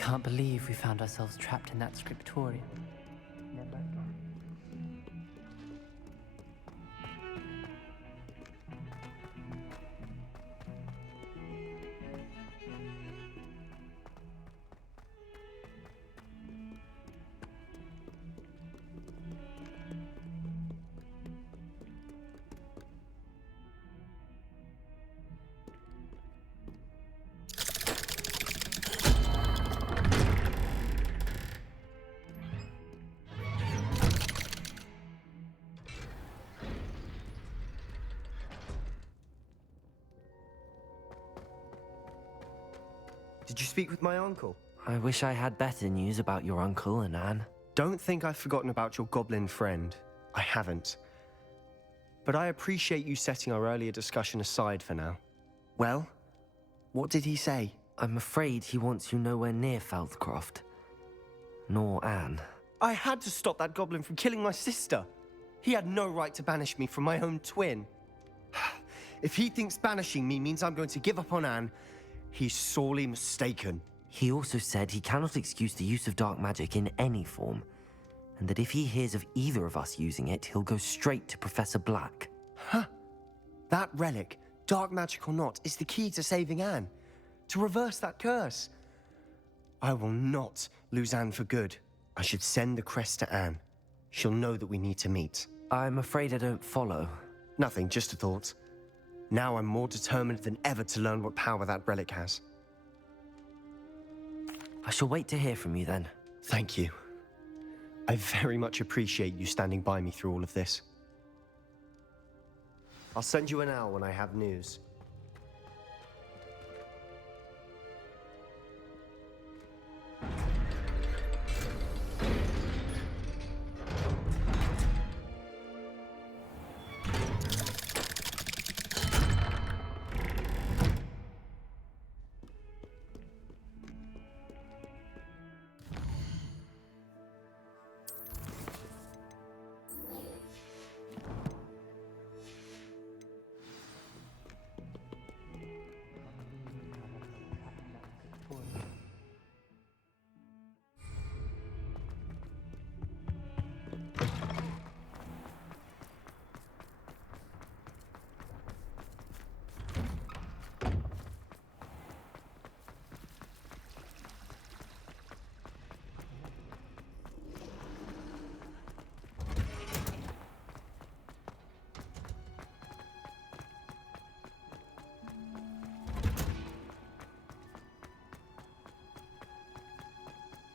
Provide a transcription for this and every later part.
can't believe we found ourselves trapped in that scriptorium. Never again. Did you speak with my uncle? I wish I had better news about your uncle and Anne. Don't think I've forgotten about your goblin friend. I haven't. But I appreciate you setting our earlier discussion aside for now. Well, what did he say? I'm afraid he wants you nowhere near Feldcroft. Nor Anne. I had to stop that goblin from killing my sister. He had no right to banish me from my own twin. If he thinks banishing me means I'm going to give up on Anne, he's sorely mistaken. He also said he cannot excuse the use of dark magic in any form, and that if he hears of either of us using it, he'll go straight to Professor Black. Huh. That relic, dark magic or not, is the key to saving Anne. To reverse that curse. I will not lose Anne for good. I should send the crest to Anne. She'll know that we need to meet. I'm afraid I don't follow. Nothing, just a thought. Now I'm more determined than ever to learn what power that relic has. I shall wait to hear from you then. Thank you. I very much appreciate you standing by me through all of this. I'll send you an owl when I have news.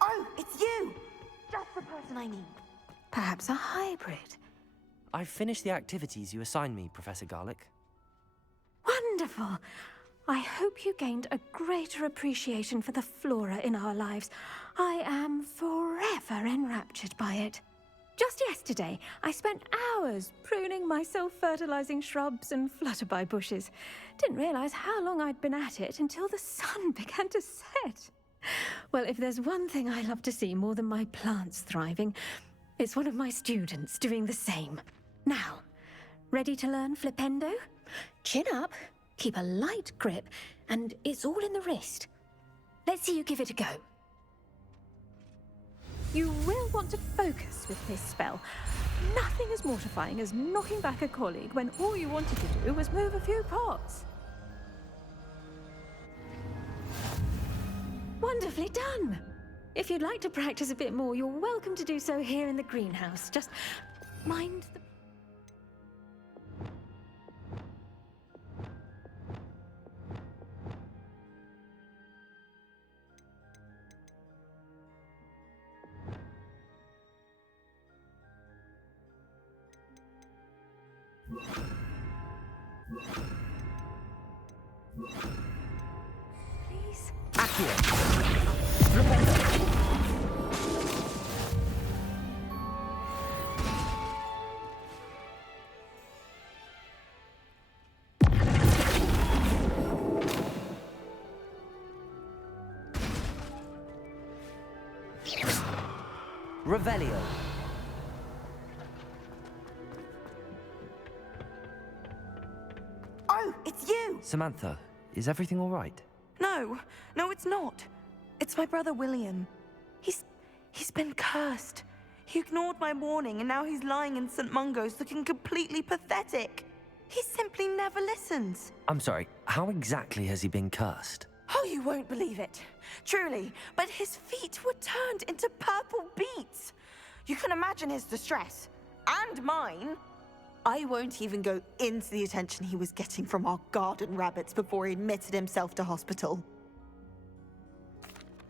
Oh, it's you! Just the person I need. Perhaps a hybrid. I've finished the activities you assigned me, Professor Garlick. Wonderful! I hope you gained a greater appreciation for the flora in our lives. I am forever enraptured by it. Just yesterday, I spent hours pruning my self-fertilizing shrubs and flutterby bushes. Didn't realize how long I'd been at it until the sun began to set. Well, if there's one thing I love to see more than my plants thriving, it's one of my students doing the same. Now, ready to learn Flipendo? Chin up, keep a light grip, and it's all in the wrist. Let's see you give it a go. You will want to focus with this spell. Nothing as mortifying as knocking back a colleague when all you wanted to do was move a few pots. Wonderfully done! If you'd like to practice a bit more, you're welcome to do so here in the greenhouse. Just mind the... Please? Revelio. Oh, it's you! Samantha, is everything all right? No, it's not. It's my brother William. He's been cursed. He ignored my warning, and now he's lying in St. Mungo's looking completely pathetic. He simply never listens. I'm sorry, how exactly has he been cursed? Oh, you won't believe it. Truly, but his feet were turned into purple beets. You can imagine his distress. And mine. I won't even go into the attention he was getting from our garden rabbits before he admitted himself to hospital.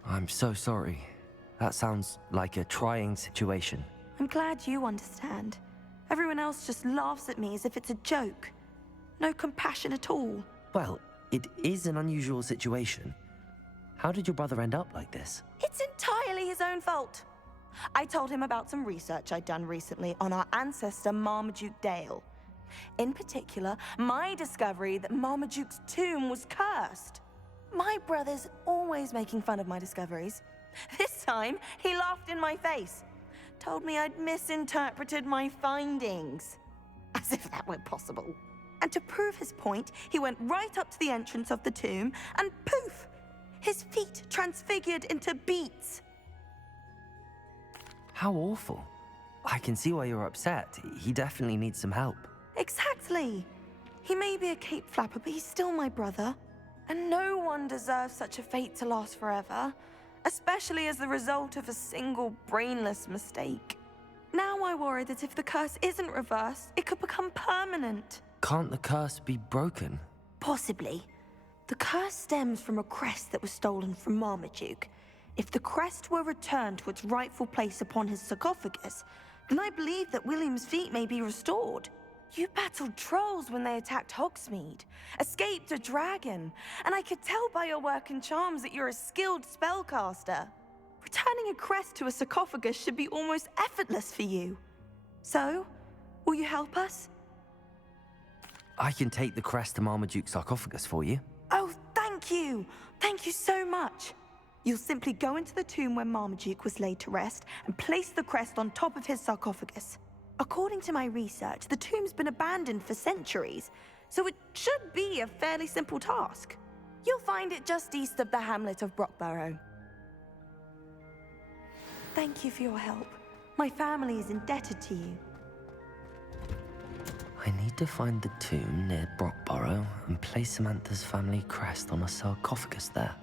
I'm so sorry. That sounds like a trying situation. I'm glad you understand. Everyone else just laughs at me as if it's a joke. No compassion at all. Well, it is an unusual situation. How did your brother end up like this? It's entirely his own fault. I told him about some research I'd done recently on our ancestor Marmaduke Dale. In particular, my discovery that Marmaduke's tomb was cursed. My brother's always making fun of my discoveries. This time, he laughed in my face. Told me I'd misinterpreted my findings. As if that were possible. And to prove his point, he went right up to the entrance of the tomb and poof! His feet transfigured into beets. How awful. I can see why you're upset. He definitely needs some help. Exactly. He may be a cape flapper, but he's still my brother. And no one deserves such a fate to last forever, especially as the result of a single brainless mistake. Now I worry that if the curse isn't reversed, it could become permanent. Can't the curse be broken? Possibly. The curse stems from a crest that was stolen from Marmaduke. If the crest were returned to its rightful place upon his sarcophagus, then I believe that William's feet may be restored. You battled trolls when they attacked Hogsmeade, escaped a dragon, and I could tell by your work and charms that you're a skilled spellcaster. Returning a crest to a sarcophagus should be almost effortless for you. So, will you help us? I can take the crest to Marmaduke's sarcophagus for you. Oh, thank you! Thank you so much! You'll simply go into the tomb where Marmaduke was laid to rest and place the crest on top of his sarcophagus. According to my research, the tomb's been abandoned for centuries, so it should be a fairly simple task. You'll find it just east of the hamlet of Brockborough. Thank you for your help. My family is indebted to you. I need to find the tomb near Brockborough and place Samantha's family crest on a sarcophagus there.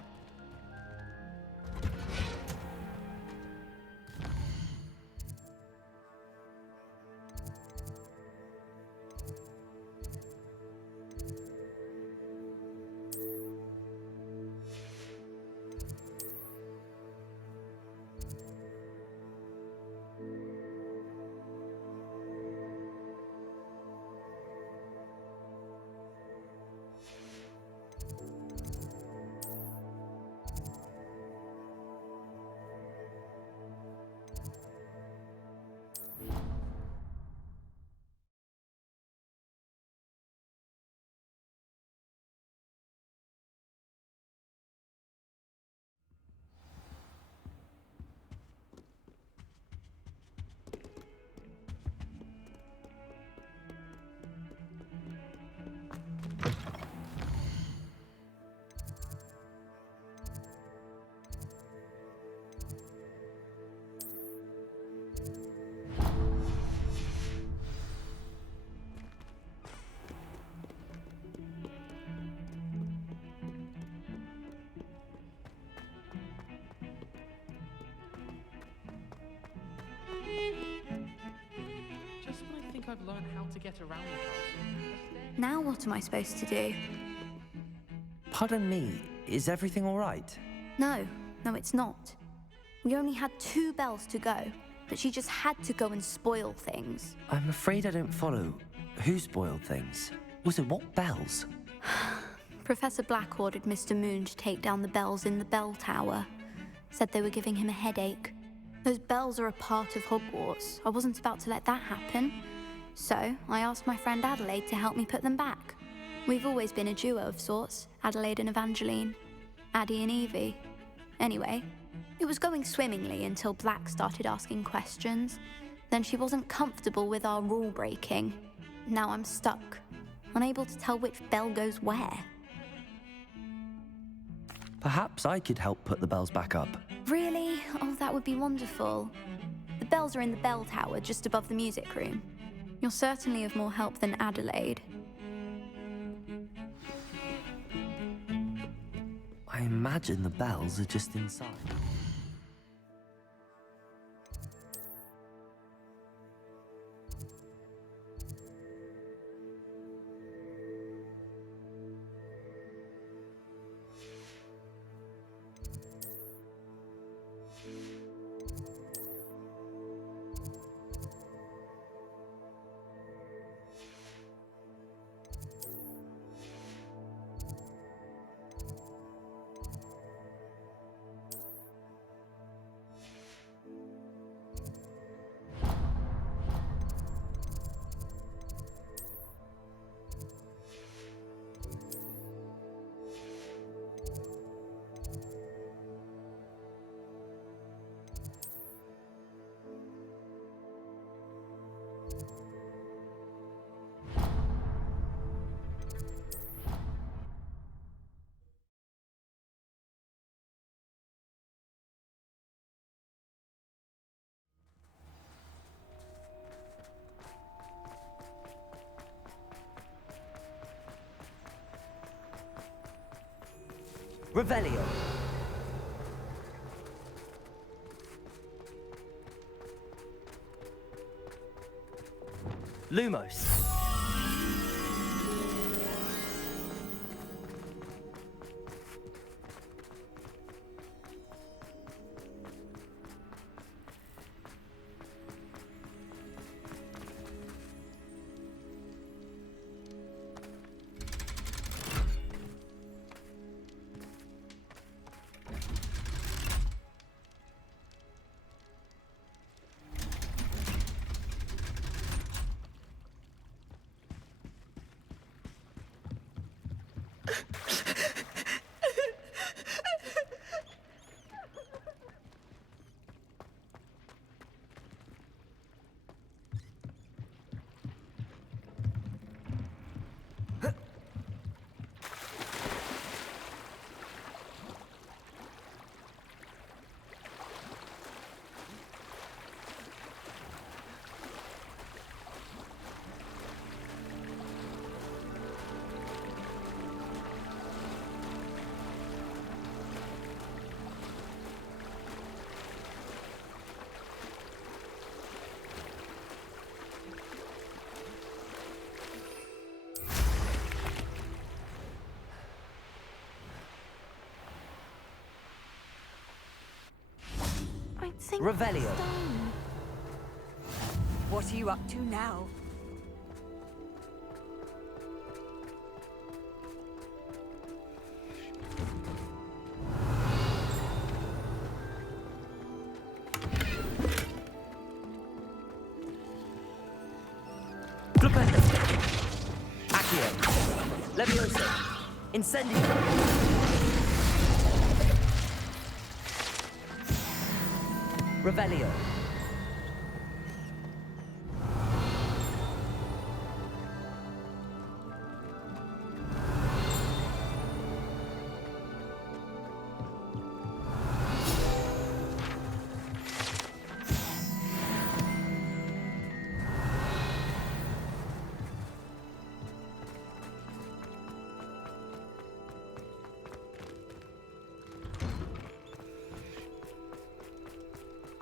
I've learned how to get around the castle. Now what am I supposed to do? Pardon me, is everything all right? No, it's not. We only had 2 bells to go, but she just had to go and spoil things. I'm afraid I don't follow. Who spoiled things? Also, what bells? Professor Black ordered Mr. Moon to take down the bells in the bell tower. Said they were giving him a headache. Those bells are a part of Hogwarts. I wasn't about to let that happen. So, I asked my friend Adelaide to help me put them back. We've always been a duo of sorts, Adelaide and Evangeline. Addie and Evie. Anyway, it was going swimmingly until Black started asking questions. Then she wasn't comfortable with our rule breaking. Now I'm stuck, unable to tell which bell goes where. Perhaps I could help put the bells back up. Really? Oh, that would be wonderful. The bells are in the bell tower just above the music room. You're certainly of more help than Adelaide. I imagine the bells are just inside. Revelio. Lumos. I think Revelio. it's done. What are you up to now? Flipendo. Accio. Levioso. Incendio. Revelio.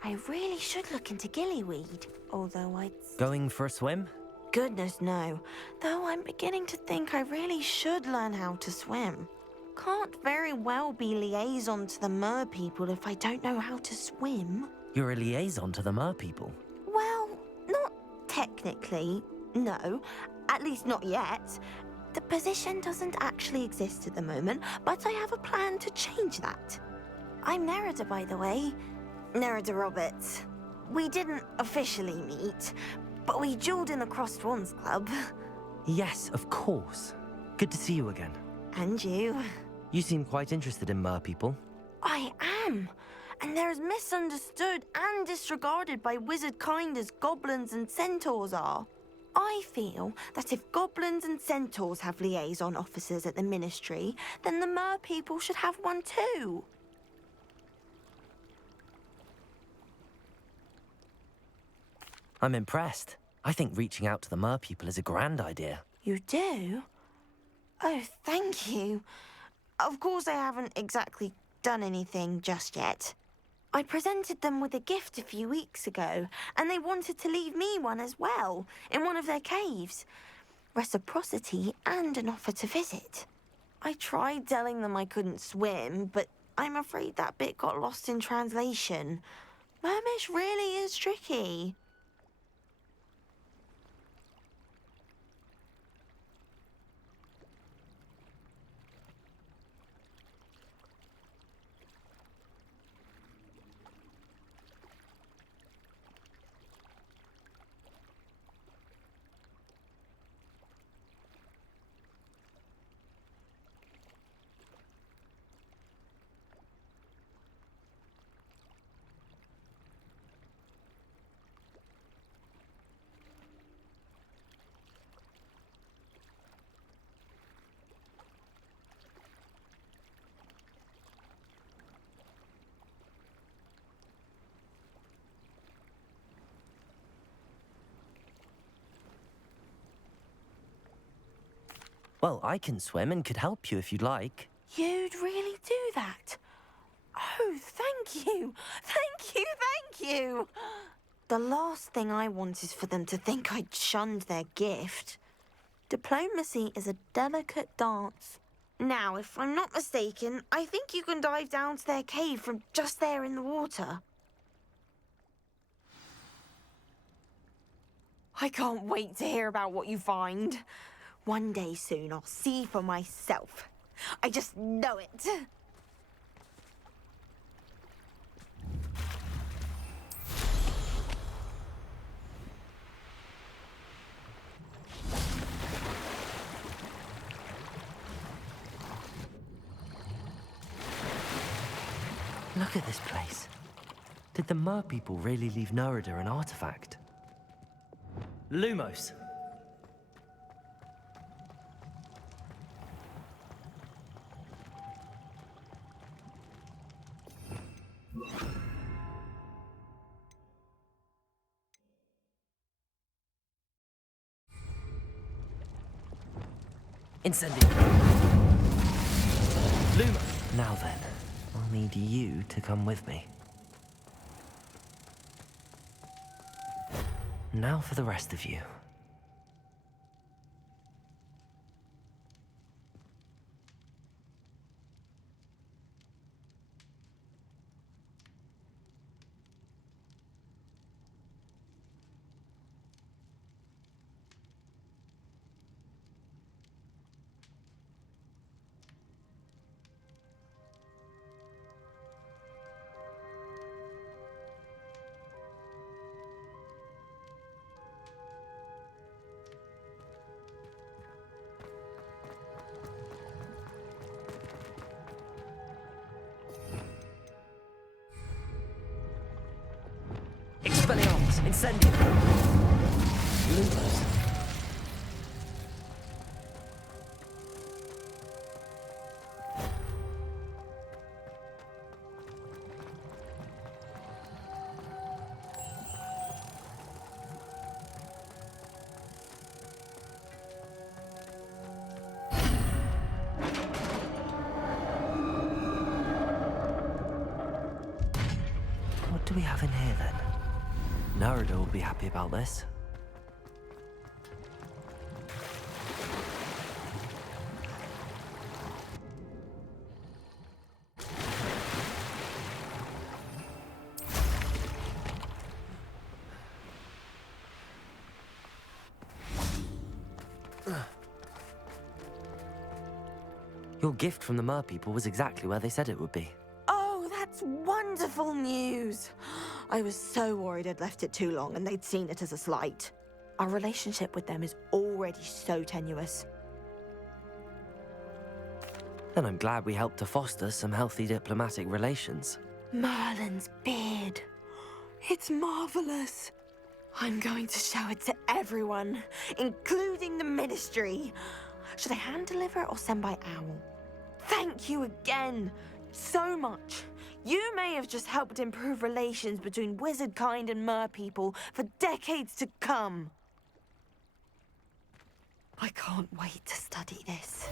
I really should look into gillyweed, although I'd... Going for a swim? Goodness, no. Though I'm beginning to think I really should learn how to swim. Can't very well be liaison to the mer people if I don't know how to swim. You're a liaison to the mer people. Well, not technically, no. At least not yet. The position doesn't actually exist at the moment, but I have a plan to change that. I'm Nerida, by the way. Nerida Roberts. We didn't officially meet, but we dueled in the Crossed Wands Club. Yes, of course. Good to see you again. And you. You seem quite interested in mer people. I am. And they're as misunderstood and disregarded by wizard kind as goblins and centaurs are. I feel that if goblins and centaurs have liaison officers at the Ministry, then the mer people should have one too. I'm impressed. I think reaching out to the mer people is a grand idea. You do? Oh, thank you. Of course, I haven't exactly done anything just yet. I presented them with a gift a few weeks ago, and they wanted to leave me one as well, in one of their caves. Reciprocity and an offer to visit. I tried telling them I couldn't swim, but I'm afraid that bit got lost in translation. Mermish really is tricky. Well, I can swim and could help you if you'd like. You'd really do that? Oh, thank you. Thank you, thank you. The last thing I want is for them to think I'd shunned their gift. Diplomacy is a delicate dance. Now, if I'm not mistaken, I think you can dive down to their cave from just there in the water. I can't wait to hear about what you find. One day soon, I'll see for myself. I just know it. Look at this place. Did the mer people really leave Nerida an artifact? Lumos! Incendio! Luma! Now then, I'll need you to come with me. Now for the rest of you. Expelliarmus! Incendio! Lumos! What do we have in here then? Nerida will be happy about this. Your gift from the mer people was exactly where they said it would be. Oh, that's wonderful news. I was so worried I'd left it too long and they'd seen it as a slight. Our relationship with them is already so tenuous. Then I'm glad we helped to foster some healthy diplomatic relations. Merlin's beard. It's marvelous. I'm going to show it to everyone, including the Ministry. Should I hand deliver or send by owl? Thank you again, so much. You may have just helped improve relations between wizard kind and mer people for decades to come. I can't wait to study this.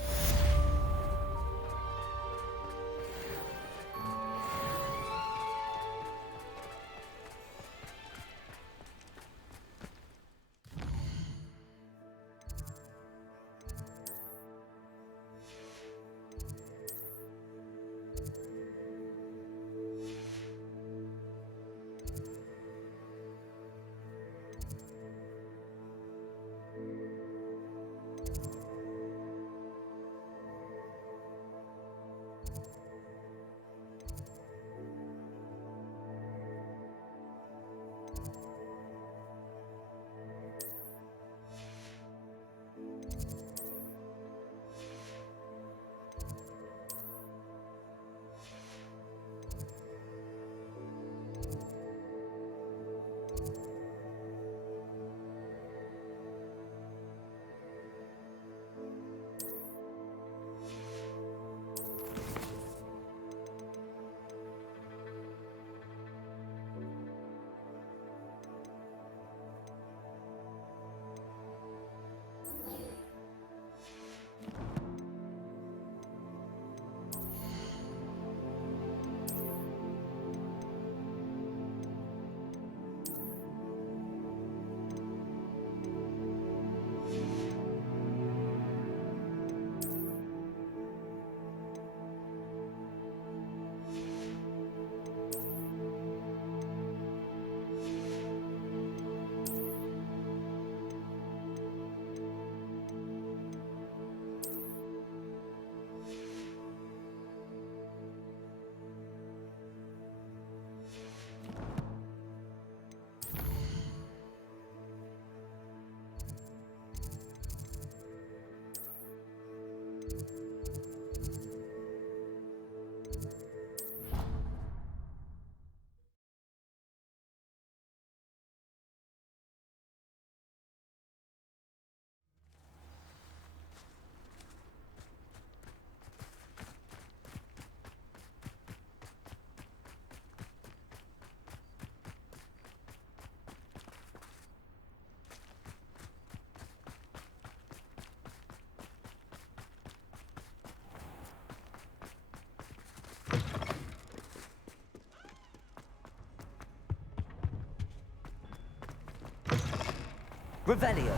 Revelio.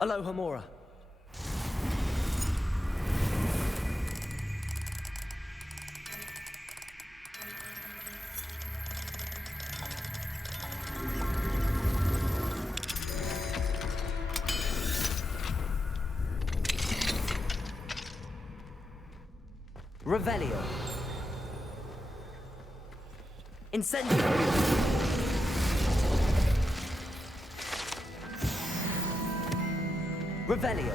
Aloha Mora. Revelio. Incendio. Revelio.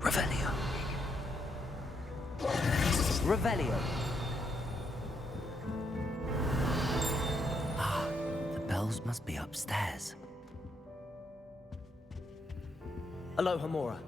Revelio. Revelio. The bells must be upstairs. Aloha Mora.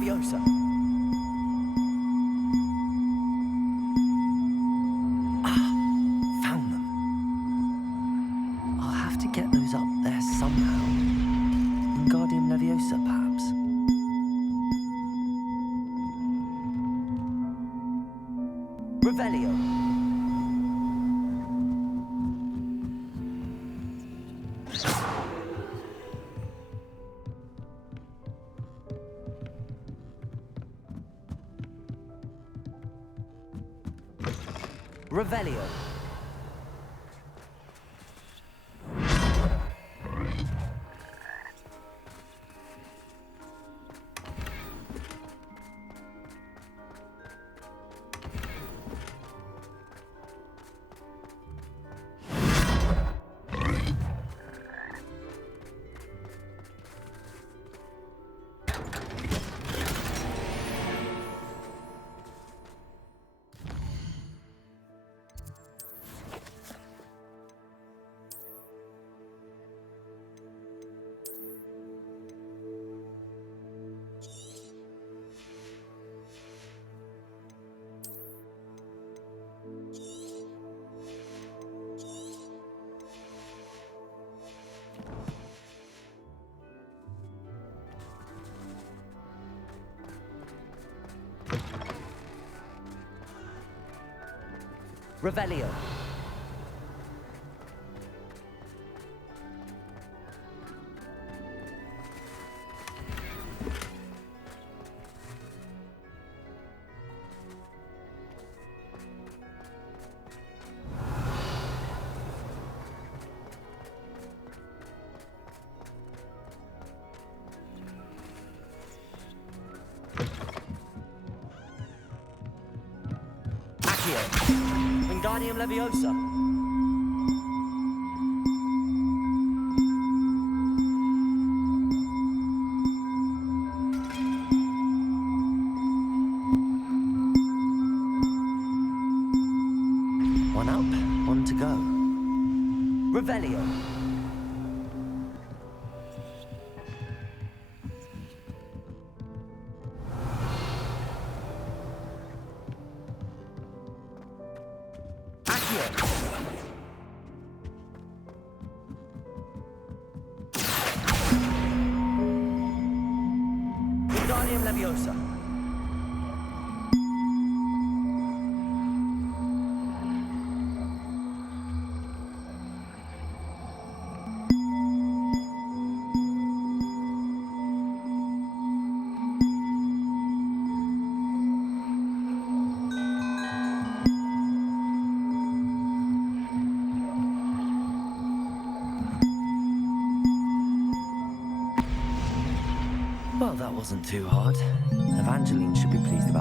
Leviosa. Found them. I'll have to get those up there somehow. Wingardium Leviosa, perhaps. Revelio. Revelio. Revelio. Accio. Wingardium Leviosa. One up, one to go. Revelio. Wingardium Leviosa. Well, that wasn't too hard. Evangeline should be pleased about